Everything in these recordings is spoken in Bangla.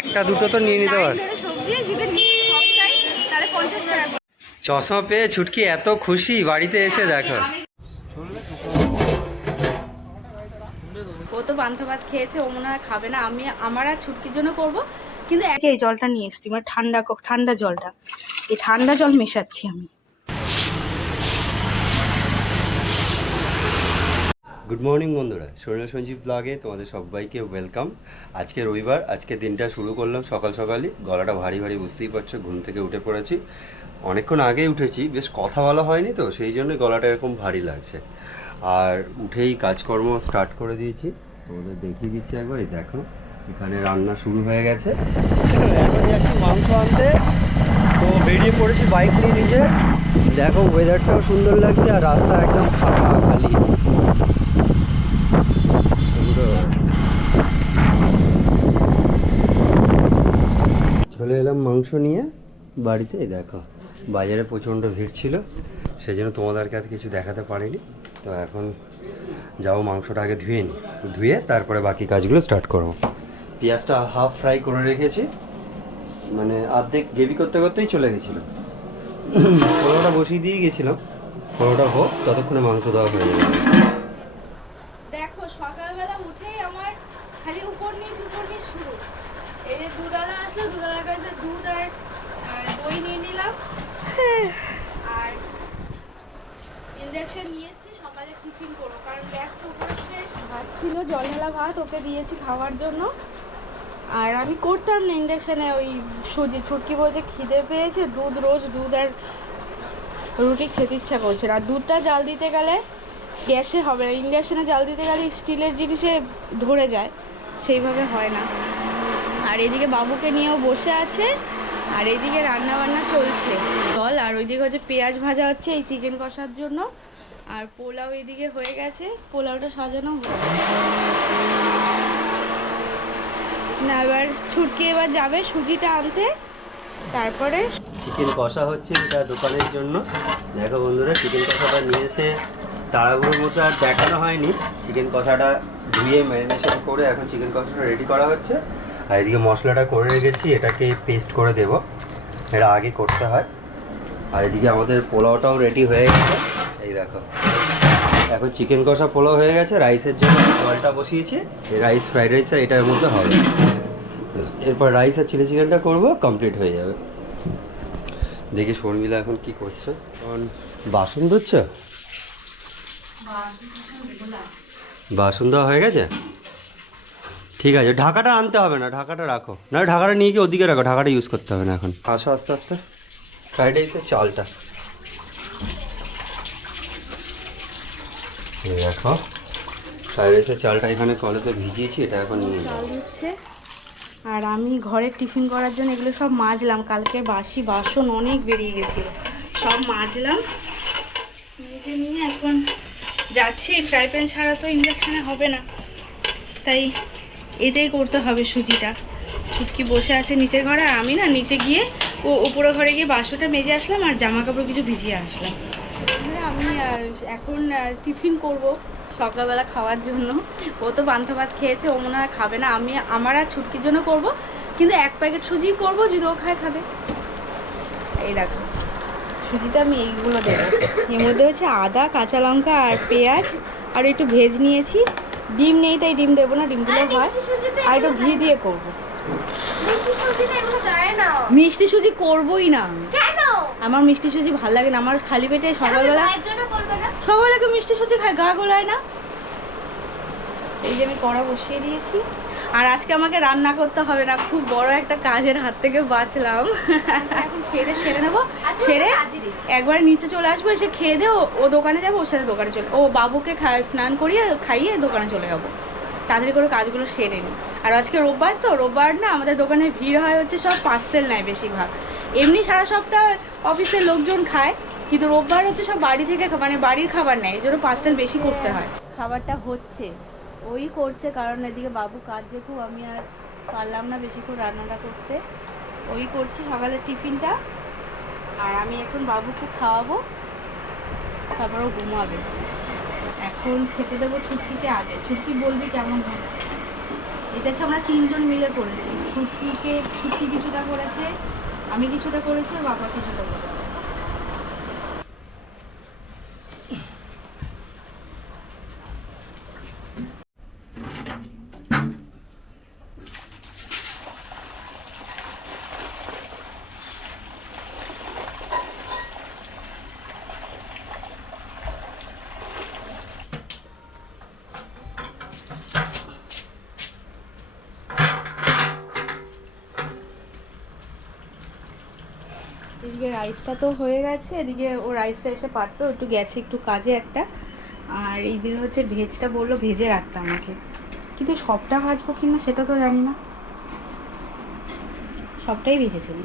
একটা দুটো তো নিয়ে নিতে পারছ। চশমা পেয়ে ছুটকি এত খুশি বাড়িতে এসে দেখো। ও তো পান্তা ভাত খেয়েছে ও মনে হয় খাবে না। আমি আমার আর ছুটকির জন্য করব কিন্তু একে এই জলটা নিয়ে এসছি মানে ঠান্ডা ঠান্ডা জলটা। এই ঠান্ডা জল মেশাচ্ছি আমি। গুড মর্নিং বন্ধুরা। সোনা সঞ্জীব ব্লগে তোমাদের সবাইকে ওয়েলকাম আজকে রবিবার, আজকে দিনটা শুরু করলাম সকাল সকালই। গলাটা ভারী ভারী, বুঝতেই পারছ, ঘুম থেকে উঠে পড়েছি। অনেকক্ষণ আগেই উঠেছি, বেশ কথা বলা হয়নি তো, সেই জন্য গলাটা এরকম ভারী লাগছে। আর উঠেই কাজকর্ম স্টার্ট করে দিয়েছি। তোমাদের দেখিয়ে দিচ্ছি একবার দেখো, এখানে রান্না শুরু হয়ে গেছে। এখন যাচ্ছি মাংস আনতে। তো বেরিয়ে পড়েছি বাইক নিয়ে নিজে। দেখো ওয়েদারটাও সুন্দর লাগছে আর রাস্তা একদম ফাঁকা, খালি সুন্দর। চলে এলাম মাংস নিয়ে বাড়িতে দেখো, বাজারে প্রচণ্ড ভিড় ছিল সেই জন্য তোমাদের কাছে কিছু দেখাতে পারিনি। তো এখন যাও, মাংসটা আগে ধুয়ে নিই ধুয়ে তারপরে বাকি কাজগুলো স্টার্ট করব। পেঁয়াজটা হাফ ফ্রাই করে রেখেছি। মানে অর্ধেক গ্রেভি করতে করতেই চলে গেছিল। পরোটা বসিয়ে দিয়ে গেছিলাম। পরোটা হোক, ততক্ষণে মাংস দেওয়া হয়ে যাবে দেখো সকালবেলা উঠেই আমার খালি উপর নিচ উপর নিচ শুরু এই যে দুধালা আসলো দুধালার কাছে দুধ আর আহ, দই নিয়ে নিলাম আর ইন্ডাকশন নিয়ে এসেছি, সকালে টিফিন করব, কারণ গ্যাস তো ভাত ছিল জলঢালা ভাত, ওকে দিয়েছি খাওয়ার জন্য। আর আমি করতাম না ইন্ডাকশানে ওই সুজি ছুটকি বলছে, খিদে পেয়েছে, দুধ রোজ দুধ আর রুটি খেতে ইচ্ছা করছে আর দুধটা জাল দিতে গেলে গ্যাসে হবে না ইন্ডাকশানে জাল দিতে গেলে স্টিলের জিনিসে ধরে যায়, সেইভাবে হয় না। আর এদিকে বাবুকে নিয়েও বসে আছে। আর এদিকে রান্না বান্না চলছে। জল আর ওইদিকে হচ্ছে পেঁয়াজ ভাজা হচ্ছে এই চিকেন কষার জন্য। আর পোলাও এদিকে হয়ে গেছে, পোলাওটা সাজানো না, এবার ছুটকি এবার যাবে সুজিটা আনতে। তারপরে চিকেন কষা হচ্ছে এটা দোকানের জন্য। দেখো বন্ধুরা চিকেন কষাটা নিয়েছে। তাড়াহুড়োর মতো আর দেখানো হয়নি। চিকেন কষাটা ধুয়ে ম্যারিনেশন করে এখন চিকেন কষাটা রেডি করা হচ্ছে। আর এদিকে মশলাটা করে রেখেছি এটাকে পেস্ট করে দেব। এটা আগে করতে হয়। আর এদিকে আমাদের পোলাওটাও রেডি হয়ে গেছে। এই দেখো। এখন চিকেন কষা পোলাও হয়ে গেছে রাইসের জন্য জলটা বসিয়েছি। রাইস ফ্রাইড রাইসটা এটার মধ্যে হবে। এরপর রাইস আর চিলি চিকেনটা করব কমপ্লিট হয়ে যাবে। দেখি শর্মিলা এখন কি করছ। এখন বাসন ধুচ্ছ? বাসন দেওয়া হয়ে গেছে? ঠিক আছে ঢাকাটা আনতে হবে না ঢাকাটা রাখো। না ঢাকাটা নিয়ে গিয়ে ওদিকে রাখো ঢাকাটা ইউজ করতে হবে না এখন। আসো আস্তে আস্তে। ফ্রাইড রাইসের চালটা দেখো ফ্রাইড রাইসের চালটা এখানে কলেতে ভিজিয়েছি এটা এখন নিয়ে দিচ্ছে। আর আমি ঘরে টিফিন করার জন্য এগুলো সব মাজলাম কালকে বাসি বাসন অনেক বেরিয়ে গেছিল। সব মাজলাম। মেজে নিয়ে এখন যাচ্ছি ফ্রাই প্যান ছাড়া তো ইন্ডাকশানে হবে না। তাই এটাই করতে হবে সুজিটা। ছুটকি বসে আছে নিচের ঘরে, আর আমি না নিচে গিয়ে ও উপরে ঘরে গিয়ে বাসনটা মেজে আসলাম আর জামা কাপড় কিছু ভিজিয়ে আসলাম। আমি এখন টিফিন করব সকালবেলা খাওয়ার জন্য। ও তো পান্তা ভাত খেয়েছে, ও মনে হয় খাবে না। আমি আমার আর ছুটকির জন্য করব, কিন্তু এক প্যাকেট সুজি করব, যদি ও খায়, খাবে। এই দেখো, সুজিটা আমি এইগুলো দেবো। এর মধ্যে হচ্ছে আদা, কাঁচা লঙ্কা আর পেঁয়াজ, আর একটু ভেজ নিয়েছি। ডিম নেই তাই ডিম দেবো না ডিমগুলো হয়। আর একটু ঘি দিয়ে করব। মিষ্টি সুজি করবোই না আমি। আমার মিষ্টি সুজি ভালো লাগে না আমার খালি পেটে সকালবেলা সকালবেলা মিষ্টি সুজি খায় গা গোলায় না? এই যে আমি কড়া বসিয়ে দিয়েছি। আর আজকে আমাকে রান্না করতে হবে না খুব বড় একটা কাজের হাত থেকে বাঁচলাম। এখন খেয়ে সেরে নেব। সেরে একবার নিচে চলে আসব এসে খেয়ে দিয়ে ও- দোকানে যাব ওর সাথে দোকানে চলে ও বাবুকে স্নান করিয়ে খাইয়ে দোকানে চলে যাব। তাড়াতাড়ি করে কাজগুলো সেরে নিই আর আজকে রোববার তো রোববার না আমাদের দোকানে ভিড় হয় হচ্ছে সব পার্সেল নেয় বেশিরভাগ। এমনি সারা সপ্তাহ অফিসের লোকজন খায় কিন্তু রোববার হচ্ছে সব বাড়ি থেকে মানে বাড়ির খাবার নেয় এই জন্য পার্সেল বেশি করতে হয়। খাবারটা হচ্ছে। ওই করছে, কারণ এদিকে বাবু কাজ খুব, আমি আর পারলাম না বেশিক্ষণ রান্নাটা করতে। ওই করছি সকালের টিফিনটা, আর আমি এখন বাবুকে খাওয়াবো, তারপর ও ঘুমাবে। এখন খেতে দেবো ছুটকিকে আগে। ছুটকি বলবি কেমন হয়েছে? এটা হচ্ছে আমরা তিনজন মিলে করেছি। ছুটকিকে, ছুটকি কিছুটা করেছে, আমি কিছুটা করেছি বাবা কিছুটা করেছে। রাইসটা তো হয়ে গেছে, এদিকে ও রাইসটা এসে পারতো, একটু গেছে একটু কাজে একটা। আর এইদিকে হচ্ছে ভেজটা বলল ভেজে রাখতে আমাকে। কিন্তু সবটা ভাজবো কি না সেটা তো জানি না। সবটাই ভেজে ফেলি।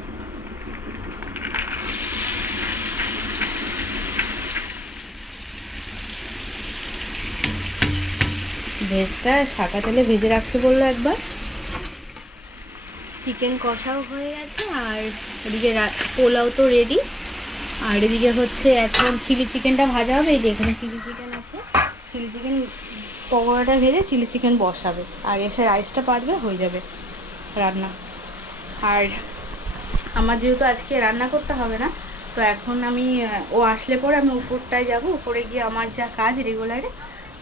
ভেজটা শাকা তেলে ভেজে রাখতে বলল একবার। চিকেন কষাও হয়ে গেছে, আর এদিকে পোলাও তো রেডি আর এদিকে হচ্ছে এখন চিলি চিকেনটা ভাজা হবে, এই যে এখানে চিলি চিকেন আছে চিলি চিকেন পকোড়াটা ভেজে চিলি চিকেন বসাবে, আর এসে রাইসটা পারবে হয়ে যাবে রান্না। আর আমার যেহেতু আজকে রান্না করতে হবে না, তো এখন আমি ও আসলে পরে আমি উপরটায় যাব, উপরে গিয়ে আমার যা কাজ রেগুলারে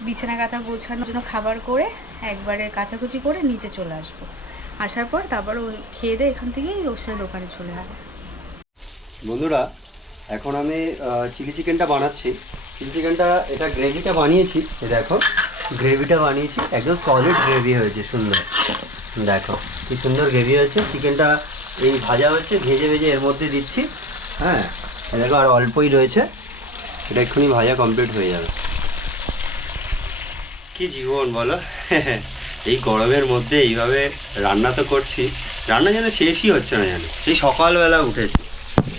বিছানা কাঁথা গোছানোর জন্য খাবার করে একবারে কাচাকুচি করে নিচে চলে আসব। আসার পর তারপর ও খেয়ে দিয়ে এখান থেকেই ওর সাথে দোকানে চলে যাবে বন্ধুরা, এখন আমি চিলি চিকেনটা বানাচ্ছি। চিলি চিকেনটা, এটা গ্রেভিটা বানিয়েছি। দেখো, গ্রেভিটা বানিয়েছি। একদম সলিড গ্রেভি হয়েছে, সুন্দর। দেখো, কি সুন্দর গ্রেভি হয়েছে। চিকেনটা এই ভাজা হচ্ছে, ভেজে ভেজে এর মধ্যে দিচ্ছি। হ্যাঁ দেখো, আর অল্পই রয়েছে। এটা এক্ষুনি ভাজা কমপ্লিট হয়ে যাবে। কি জীবন বলো? এই গরমের মধ্যে এইভাবে রান্না তো করছি। রান্না যেন শেষই হচ্ছে না যেন। সেই সকালবেলা উঠেছি।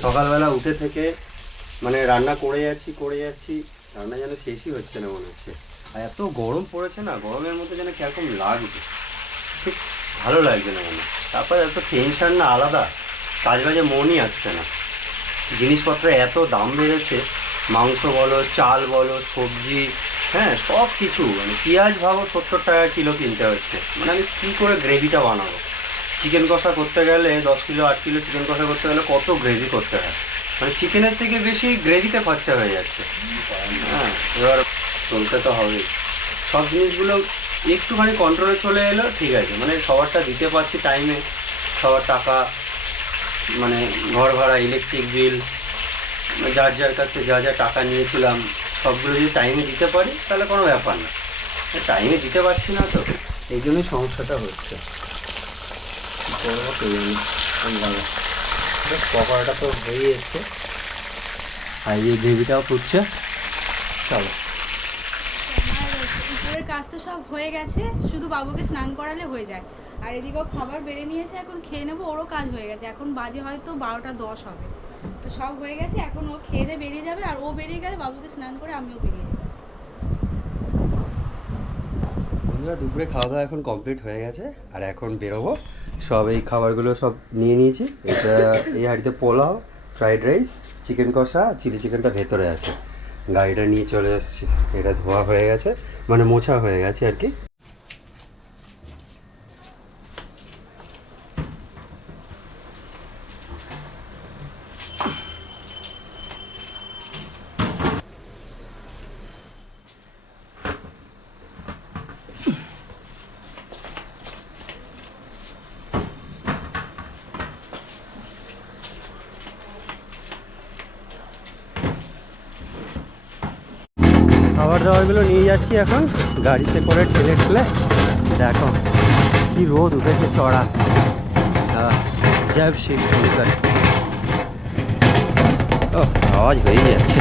সকালবেলা উঠে থেকে মানে রান্না করে যাচ্ছি করে যাচ্ছি। রান্না যেন শেষই হচ্ছে না মনে হচ্ছে। আর এত গরম পড়েছে না, গরমের মধ্যে যেন কীরকম লাগছে। ঠিক ভালো লাগছে না মানে তারপর এত টেনশন না, আলাদা। কাজ বাজে মনই আসছে না। জিনিসপত্র এত দাম বেড়েছে। মাংস বলো, চাল বলো, সবজি হ্যাঁ সব কিছু। মানে পেঁয়াজ ভাবো, সত্তর টাকা কিলো কিনতে হচ্ছে। মানে আমি কী করে গ্রেভিটা বানাবো? চিকেন কষা করতে গেলে, দশ কিলো, আট কিলো চিকেন কষা করতে গেলে কত গ্রেভি করতে হয়? মানে চিকেনের থেকে বেশি গ্রেভিতে খরচা হয়ে যাচ্ছে। হ্যাঁ এবার চলতে তো হবেই। সব জিনিসগুলো একটুখানি কন্ট্রোলে চলে এলো, ঠিক আছে। মানে সবারটা দিতে পারছি টাইমে সবার টাকা মানে ঘর ভাড়া ইলেকট্রিক বিল যার যার কাছে যা যা টাকা নিয়েছিলাম সবগুলো যদি টাইমে দিতে পারি তাহলে কোনো ব্যাপার না। টাইমে দিতে পারছি না তো এই জন্যই সমস্যাটা হচ্ছে। পকোড়াটা তো হয়ে এসছে আর এই গ্রেভিটাও ফুটছে। চলো। উপরের কাজ তো সব হয়ে গেছে শুধু বাবুকে স্নান করালে হয়ে যায়। আর এদিকেও খাবার বেড়ে নিয়েছে এখন খেয়ে নেব ওরও কাজ হয়ে গেছে। এখন বাজে হয়তো বারোটা দশ হবে। তো সব হয়ে গেছে, এখন ও খেয়ে দিয়ে বেরিয়ে যাবে আর ও বেরিয়ে গেলে বাবুকে স্নান করে আমিও বেরিয়ে যাব। বন্ধুরা, দুপুরে খাওয়া দাওয়া এখন কমপ্লিট হয়ে গেছে, আর এখন বেরোবো। সব এই খাবারগুলো সব নিয়ে নিয়েছি। এটা এই হাঁড়িতে পোলাও ফ্রাইড রাইস চিকেন কষা চিলি চিকেনটা ভেতরে আছে। গাড়িটা নিয়ে চলে এসেছি। এটা ধোয়া হয়ে গেছে মানে মোছা হয়ে গেছে আর কি। খাবার দাবারগুলো নিয়ে যাচ্ছি এখন। গাড়িতে করে ঠেলে ঠেলে। দেখো, কি রোদ উঠেছে চড়া। জয় শিব আওয়াজ হয়েই যাচ্ছে।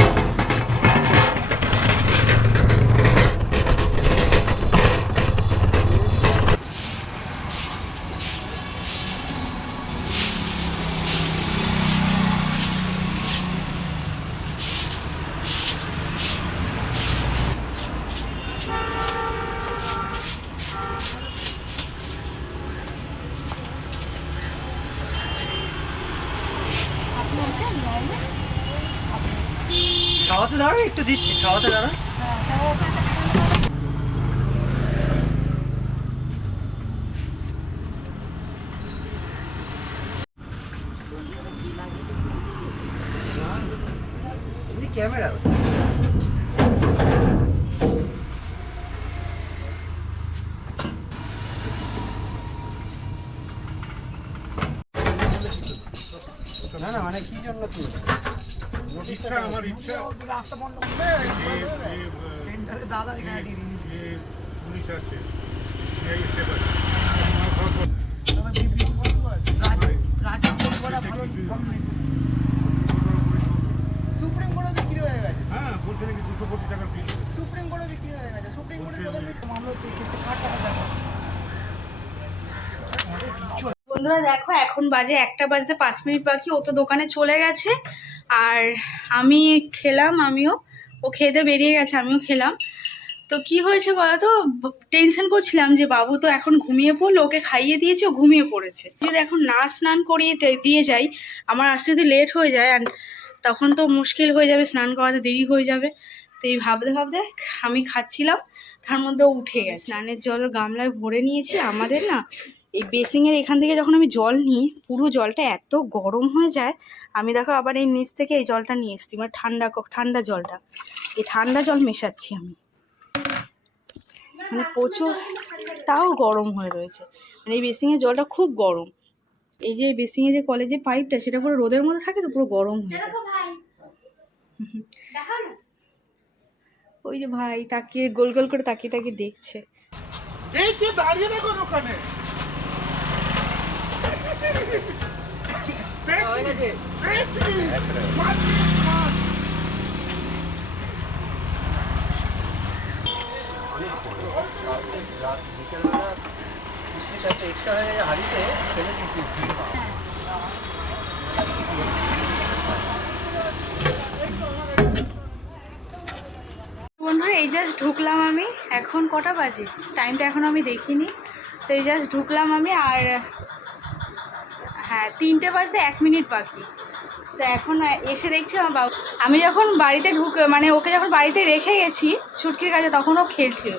ছাওয়াতে দাঁড়ো একটু দিচ্ছি ছাওয়াতে দাঁড়ো ক্যামেরা। না না মানে কি জন্য তুই যে পুলিশ আছে সুপ্রিম কোর্টে বিক্রি হয়ে গেছে। হ্যাঁ বলছে নাকি দুশো কোটি টাকার বিল। সুপ্রিম কোর্টে বিক্রি হয়ে গেছে। সুপ্রিম কোর্টে মামলা হচ্ছে বন্ধুরা দেখো, এখন বাজে একটা বাজতে পাঁচ মিনিট বাকি, ও তো দোকানে চলে গেছে। আর আমি খেলাম, আমিও। ও খেতে বেরিয়ে গেছে, আমিও খেলাম। তো কি হয়েছে বলো তো? টেনশন করছিলাম যে বাবু তো এখন ঘুমিয়ে পড়ল, ওকে খাইয়ে দিয়েছে, ও ঘুমিয়ে পড়েছে। যদি এখন না স্নান করিয়ে দিয়ে যাই, আমার আসতে যদি লেট হয়ে যায় আর তখন তো মুশকিল হয়ে যাবে, স্নান করাতে দেরি হয়ে যাবে। তো এই ভাবতে ভাবতে আমি খাচ্ছিলাম, তার মধ্যে উঠে গেছে। স্নানের জল গামলায় ভরে নিয়েছি, আমাদের না এই বেসিংয়ের এখান থেকে যখন আমি জল নিই, পুরো জলটা এত গরম হয়ে যায়, আমি দেখো আবার এই নিচ থেকে এই জলটা নিয়ে এসছি মানে ঠান্ডা ঠান্ডা জলটা। এই ঠান্ডা জল মেশাচ্ছি আমি। মানে প্রচুর, তাও গরম হয়ে রয়েছে। মানে এই বেসিংয়ের জলটা খুব গরম। এই যে বেসিংয়ে যে কলেজে পাইপটা সেটা পুরো রোদের মধ্যে থাকে তো, পুরো গরম হয়ে যায়। ওই যে ভাই তাকিয়ে, গোল গোল করে তাকিয়ে তাকিয়ে দেখছে। দাঁড়িয়ে ওখানে। বন্ধুরা এই জাস্ট ঢুকলাম আমি। এখন কটা বাজে? টাইমটা এখন আমি দেখিনি। তো এই জাস্ট ঢুকলাম আমি আর হ্যাঁ তিনটে বাজে এক মিনিট বাকি। তো এখন এসে দেখছি আমার বাবু। আমি যখন বাড়িতে ঢুক মানে ওকে যখন বাড়িতে রেখে গেছি ছুটকির কাছে তখনও খেলছিল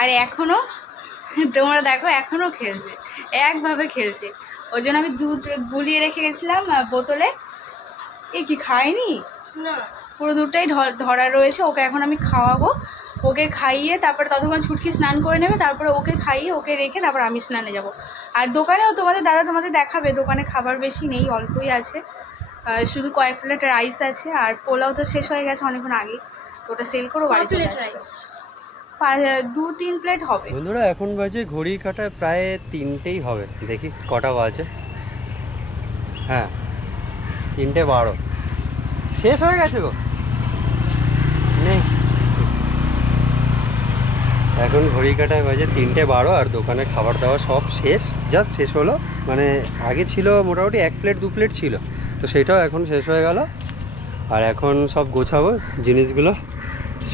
আর এখনও তোমরা দেখো এখনও খেলছে। একভাবে খেলছে। ওই জন্য আমি দুধ গুলিয়ে রেখে গেছিলাম বোতলে। এ কি খায়নি পুরো দুধটাই ধরা রয়েছে ওকে এখন আমি খাওয়াবো। ওকে খাইয়ে তারপরে ততক্ষণ ছুটকি স্নান করে নেবে তারপরে ওকে খাইয়ে ওকে রেখে তারপর আমি স্নানে যাব। আর দোকানেও তোমাদের দাদা তোমাদের দেখাবে দোকানে খাবার বেশি নেই অল্পই আছে। শুধু কয়েক প্লেট রাইস আছে আর পোলাও তো শেষ হয়ে গেছে অনেকক্ষণ আগে। ওটা সেল করো। দু তিন প্লেট হবে। বন্ধুরা এখন বাজে ঘড়ির কাটায় প্রায় তিনটেই হবে। দেখি কটা বাজে? হ্যাঁ তিনটে বারো। শেষ হয়ে গেছে গো নেই এখন ঘড়ি কাটায় বাজে তিনটে বারো আর দোকানে খাবার দাওয়া সব শেষ। জাস্ট শেষ হলো। মানে আগে ছিল মোটামুটি এক প্লেট দু প্লেট ছিল। তো সেটাও এখন শেষ হয়ে গেল। আর এখন সব গোছাবো জিনিসগুলো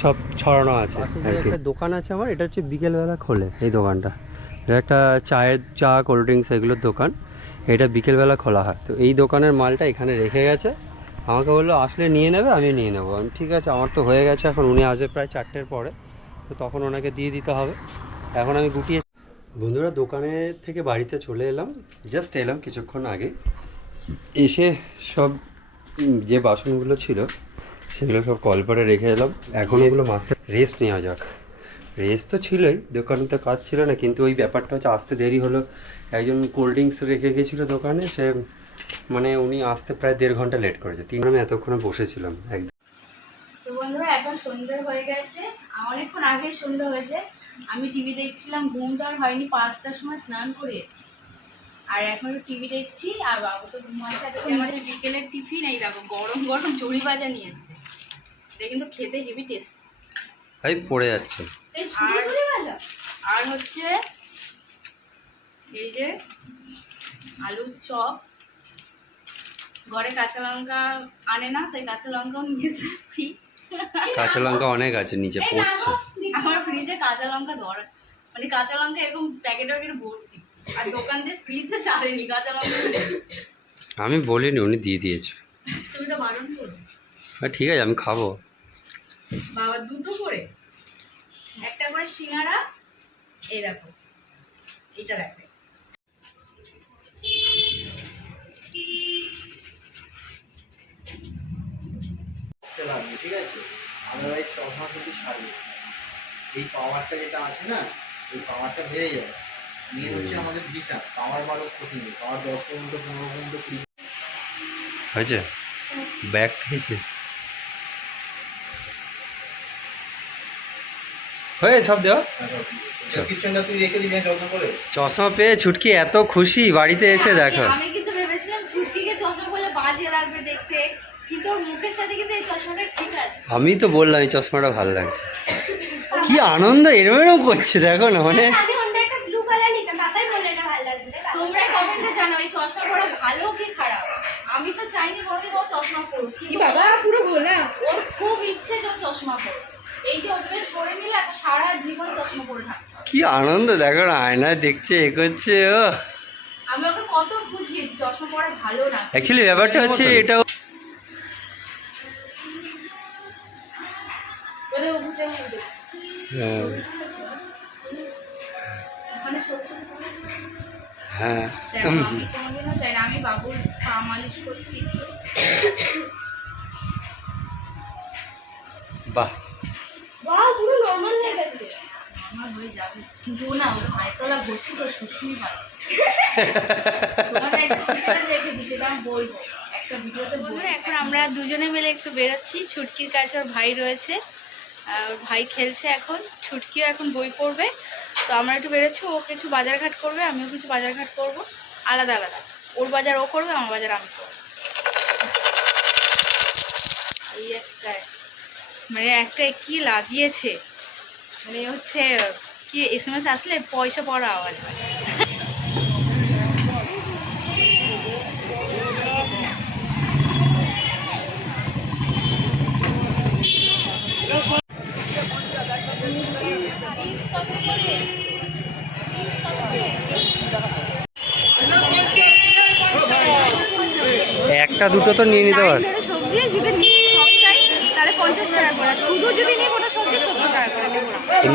সব ছড়ানো আছে একটা দোকান আছে আমার এটা হচ্ছে বিকেলবেলা খোলে এই দোকানটা। এটা একটা চায়ের চা কোল্ড ড্রিঙ্কস এগুলোর দোকান। এটা বিকেলবেলা খোলা হয়। তো এই দোকানের মালটা এখানে রেখে গেছে। আমাকে বলল আসলে নিয়ে নেবে আমি নিয়ে নেব। আমি ঠিক আছে আমার তো হয়ে গেছে। এখন উনি আসবে প্রায় চারটের পরে। তো তখন ওনাকে দিয়ে দিতে হবে। এখন আমি গুটিয়ে বন্ধুরা, দোকানে থেকে বাড়িতে চলে এলাম। জাস্ট এলাম কিছুক্ষণ আগে। এসে সব যে বাসনগুলো ছিল, সেগুলো সব কল করে রেখে এলাম। এখন এগুলো মাছটা রেস্ট নেওয়া যাক। রেস্ট তো ছিলই, দোকানে তো কাজ ছিল না, কিন্তু ওই ব্যাপারটা হচ্ছে আসতে দেরি হলো। একজন কোল্ড ড্রিঙ্কস রেখে গেছিল দোকানে, সে মানে উনি আসতে প্রায় দেড় ঘণ্টা লেট করেছে। তিন আমি এতক্ষণে বসেছিলাম, একদম। বন্ধুরা, এখন সন্ধ্যে হয়ে গেছে। অনেকক্ষণ আগেই সন্ধ্যা হয়েছে। আমি টিভি দেখছিলাম ঘুম তো আর হয়নি পাঁচটার সময় স্নান করে এসেছি। আর এখন টিভি দেখছি আর বাবু তো ঘুমাচ্ছে। আমাদের বিকেলের টিফিন এই দেখো গরম গরম চড়ি ভাজা নিয়ে এসছে। এটা কিন্তু খেতে হেভি টেস্ট পড়ে যাচ্ছে। আর আর হচ্ছে এই যে আলুর চপ। ঘরে কাঁচা লঙ্কা আনে না তাই কাঁচা লঙ্কাও নিয়ে এসে ফ্রি কাঁচা লঙ্কা অনেক আছে নিচে পড়ছে। আমার ফ্রিজে কাঁচা লঙ্কা ধরে। মানে কাঁচা লঙ্কা এরকম প্যাকেট প্যাকেট ভর্তি। আর দোকান দিয়ে ফ্রিজে ছাড়েনি কাঁচা লঙ্কা। আমি বলিনি উনি দিয়ে দিয়েছে। তুমি তো বারণ করো। আর ঠিক আছে আমি খাব। বাবা দুটো করে। একটা করে সিঙ্গারা এই দেখো এইটা দেখো। আসতে লাগবে ঠিক আছে? আদারওয়াইজ চশমা কিন্তু সারবে এই পাওয়ারটা যেটা আছে না এই পাওয়ারটা বেড়ে যাবে। মেন হচ্ছে আমাদের ভিসা পাওয়ার বারো ক্ষতি নেই। পাওয়ার দশ পর্যন্ত পনেরো পর্যন্ত হয়েছে? ব্যাক খেয়েছিস হয়ে সব দেওয়া? আচ্ছা, চশমা পেয়ে ছুটকি এত খুশি বাড়িতে এসে হ্যাঁ, দেখো। কিন্তু মুখের সাথে কিন্তু এই চশমাটা ঠিক আছে। আমি তো বললাম এই চশমাটা ভালো লাগছে। কি আনন্দ এরম এরম করছে দেখো না মানে আমি অন্য একটা ব্লু কালার নিতাম বাবাই বললে না ভালো লাগছে তোমরা কমেন্টে জানাও এই চশমা পরা ভালো কি খারাপ? আমি তো চাইনি কোনোদিন ও চশমা পড়ুক কিন্তু বাবা পুরো গোলা ওর খুব ইচ্ছে যে চশমা পড়ুক এই যে অভ্যেস করে নিলে সারা জীবন চশমা পরে থাকবে। কি আনন্দ দেখো না আয়নায় দেখছে এ করছে ও। আমি ওকে কত বুঝিয়েছি চশমা পরা ভালো না। অ্যাকচুয়ালি ব্যাপারটা হচ্ছে এটা হ্যাঁ, তুলেছি। হ্যাঁ। দেখো, আমি কোনোদিনও চাই না। আমি বাবুর পা মালিশ করছি। বাহ। বাহ পুরো নর্মাল হয়ে গেছে। আমার হয়ে যাবে। কিন্তু না ওর পায়ের বসে তো শুশুই পাচ্ছে তোমাকে একটা সিক্রেট রেখেছি সেটা আমি বলব। একটা ভিডিওতে বলব। এখন আমরা দুজনে মিলে একটু বেরোচ্ছি। ছুটকির কাছে ওর ভাই রয়েছে। ভাই খেলছে এখন, ছুটকিও এখন বই পড়বে। তো আমরা একটু বেরোচ্ছি, ও কিছু বাজারঘাট করবে, আমিও কিছু বাজারঘাট করব। আলাদা আলাদা। ওর বাজার ও করবে, আমার বাজার আমি করব। এই একটা মানে একটা কি লাগিয়েছে? মানে হচ্ছে, কি এস এম এস আসলে পয়সা পড়া আওয়াজ হয়। একটা দুটো তো নিয়ে নিতে পার।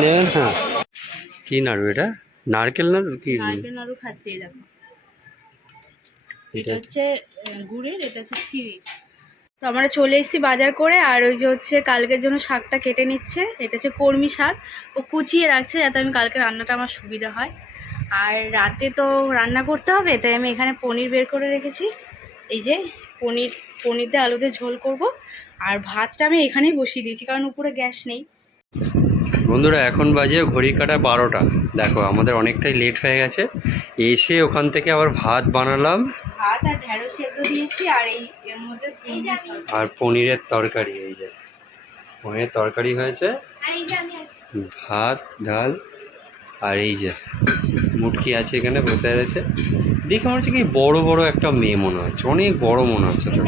নেবেন হ্যাঁ। কি নাড়ু এটা? নারকেল নাড়ু কি? নারকেল নাড়ু খাচ্ছে এটা এটা হচ্ছে গুড়ের এটা হচ্ছে চিড়ি। তো আমরা চলে এসেছি বাজার করে, আর ওই যে হচ্ছে কালকের জন্য শাকটা কেটে নিচ্ছে। এটা হচ্ছে কর্মী শাক। ও কুচিয়ে রাখছে যাতে আমি কালকে রান্নাটা আমার সুবিধা হয়। আর রাতে তো রান্না করতে হবে, তাই আমি এখানে পনির বের করে রেখেছি। এই যে পনির পনিরতে আলুতে ঝোল করব। আর ভাতটা আমি এখানেই বসিয়ে দিয়েছি, কারণ উপরে গ্যাস নেই। বন্ধুরা এখন বাজে ঘড়ি কাটা বারোটা। দেখো আমাদের অনেকটাই লেট হয়ে গেছে। এসে ওখান থেকে আবার ভাত বানালাম। আর ঢেঁড়স সেদ্ধ দিয়েছি আর এই এর মধ্যে পনির তরকারি। আর পনিরের তরকারি এই যে। পনিরের তরকারি হয়েছে। আর এই যে আমি আছি। ভাত ডাল আর এই যে মুটকি আছে এখানে বসে রয়েছে। দেখে মনে হচ্ছে কি বড় বড় একটা মেয়ে মনে হচ্ছে অনেক বড় মনে হচ্ছে। তো